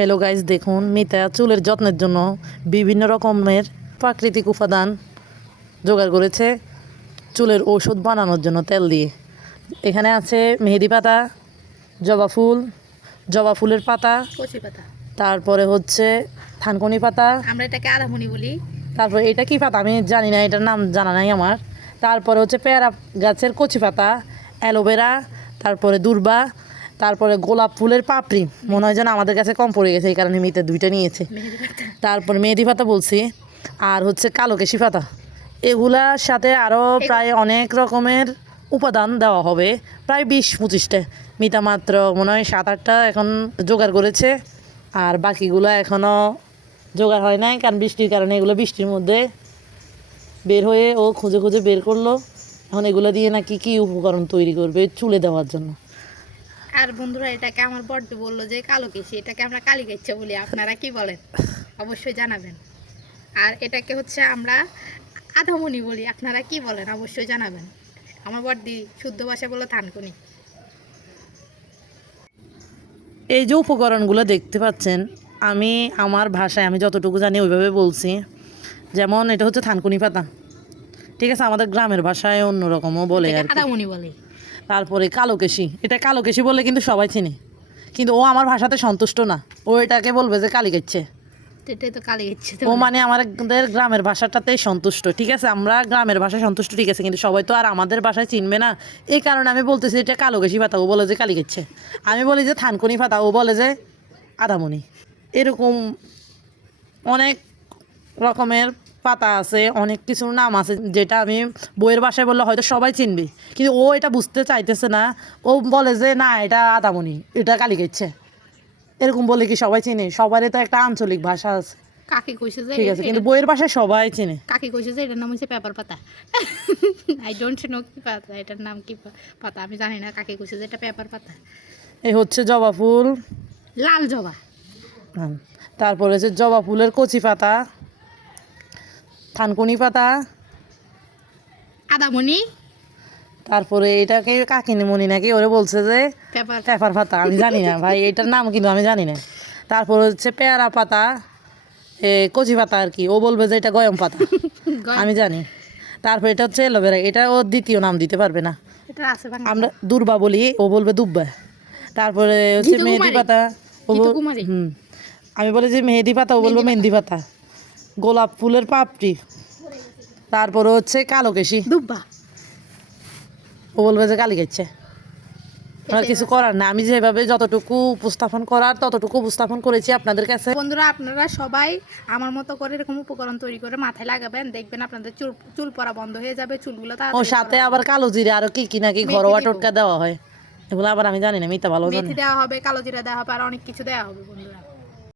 Hello guys, দেখুন মিতা চুলের যত্নের জন্য বিভিন্ন রকমের প্রাকৃতিক উপাদান জোগাড় করেছে চুলের ওষুধ বানানোর জন্য তেল দিয়ে। এখানে আছে মেহেদি পাতা, জবা ফুলের পাতা, কচি পাতা, তারপরে হচ্ছে থানকুনি পাতা, আমরা এটাকে আদামনি বলি। তারপরে এটা কি পাতা আমি জানি না, এটার নাম জানা নাই আমার। তারপরে হচ্ছে পেয়ারা গাছের কচি পাতা, অ্যালোভেরা, তারপরে দূর্বা, তারপরে গোলাপ ফুলের পাপড়ি। মনে হয় যেন আমাদের কাছে কম পড়ে গেছে, এই কারণে মিতে দুইটা নিয়েছে। মেহেদি পাতা, তারপর মেহেদি পাতা বলছি, আর হচ্ছে কালো কেশি পাতা। এগুলার সাথে আরও প্রায় অনেক রকমের উপাদান দেওয়া হবে, প্রায় 20-25টা। মিতা মাত্র মনে হয় 7-8টা এখন জোগাড় করেছে, আর বাকিগুলো এখনও জোগাড় হয় নাই, কারণ বৃষ্টির কারণে এগুলো বৃষ্টির মধ্যে বের হয়ে ও খুঁজে খুঁজে বের করলো। এখন এগুলো দিয়ে নাকি কী উপকরণ তৈরি করবে চুলে দেওয়ার জন্য। আর বন্ধুরা এটাকে আমার বড়দি বললো যে কালো কেশি, এটাকে আমরা কালি কেচ্ছে বলি। আপনারা কি বলেন অবশ্যই জানাবেন। আর এটাকে হচ্ছে আমরা আধামনি বলি, আপনারা কি বলেন অবশ্যই জানাবেন। আমার বড়দি শুদ্ধ ভাষায় বললো থানকুনি। এই যে উপকরণগুলো দেখতে পাচ্ছেন, আমি আমার ভাষায় আমি যতটুকু জানি ওইভাবে বলছি। যেমন এটা হচ্ছে থানকুনি পাতা, ঠিক আছে, আমাদের গ্রামের ভাষায় অন্যরকমও বলে আর কি। আদামনি বলে। তারপরে কালো কেশি, এটা কালো কেশি বলে কিন্তু সবাই চিনে, কিন্তু ও আমার ভাষাতে সন্তুষ্ট না, ও এটাকে বলবে যে কালি কেচ্ছে। এটাই তো কালি কেচ্ছে। ও মানে আমাদের গ্রামের ভাষাটাতেই সন্তুষ্ট, ঠিক আছে, আমরা গ্রামের ভাষায় সন্তুষ্ট, ঠিক আছে, কিন্তু সবাই তো আর আমাদের ভাষায় চিনবে না। এই কারণে আমি বলতেছি এটা কালো কেশি পাতা, ও বলে যে কালি কেচ্ছে। আমি বলি যে থানকুনি পাতা, ও বলে যে আদামনি। এরকম অনেক রকমের পাতা আছে, অনেক কিছুর নাম আছে, যেটা আমি বইয়ের ভাষায় বললে হয়তো সবাই চিনবে, কিন্তু ও এটা বুঝতে চাইতেছে না। ও বলে যে না, এটা আদামনি, এটা কালি কেচ্ছে। এরকম বলে কি সবাই চিনে? সবারই তো একটা আঞ্চলিক ভাষা আছে, কাকি কইছে যে ঠিক আছে, কিন্তু বইয়ের ভাষায় সবাই চিনে। কাকি কইছে যে এটার নাম হচ্ছে পেপার পাতা। আই ডোন্ট নো কি পাতা, এটার নাম কি পাতা আমি জানি না। কাকি কইছে যে এটা পেপার পাতা। এই হচ্ছে জবা ফুল, লাল জবা, তারপরে হচ্ছে জবা ফুলের কচি পাতা, থানকুনি পাতা, আদামনি, তারপরে এটাকে কাকিনিমণি নাকি ওরে বলছে যে পেপার পেপার পাতা। আমি জানি না ভাই, এটার নাম কিন্তু আমি জানি না। তারপর হচ্ছে পেয়ারা পাতা, কচি পাতা আর কি, ও বলবে যে এটা গয়ম পাতা। আমি জানি। তারপর এটা হচ্ছে এলোভেরা, এটা ও দ্বিতীয় নাম দিতে পারবে না, এটা আছে বাংলা। আমরা দুর্বা বলি, ও বলবে দুব্বা। তারপরে হচ্ছে মেহেদি পাতা, ও কুমারী। আমি বলি যে মেহেদি পাতা, ও বলবো মেহেন্দি পাতা। গোলাপ ফুলের পাপড়ি, তারপরে হচ্ছে কালো কেশি, দুব্বা, ও বলবে যে কালি গেছে। আর কিছু করার না, আমি যেভাবে যতটুকু উপস্থাপন করার ততটুকু উপস্থাপন করেছি আপনাদের কাছে। বন্ধুরা আপনারা সবাই আমার মতো করে এরকম উপকরণ তৈরি করে মাথায় লাগাবেন, দেখবেন আপনাদের চুল পড়া বন্ধ হয়ে যাবে, চুলগুলো ও সাথে আবার কালো জিরা আরো কি কি নাকি ঘরোয়া টোটকা দেওয়া হয়, এগুলো আবার আমি জানি না, মিতা ভালো জানি। মেথি দেওয়া হবে, কালো জিরা দেওয়া হবে, আর অনেক কিছু দেওয়া হবে বন্ধুরা।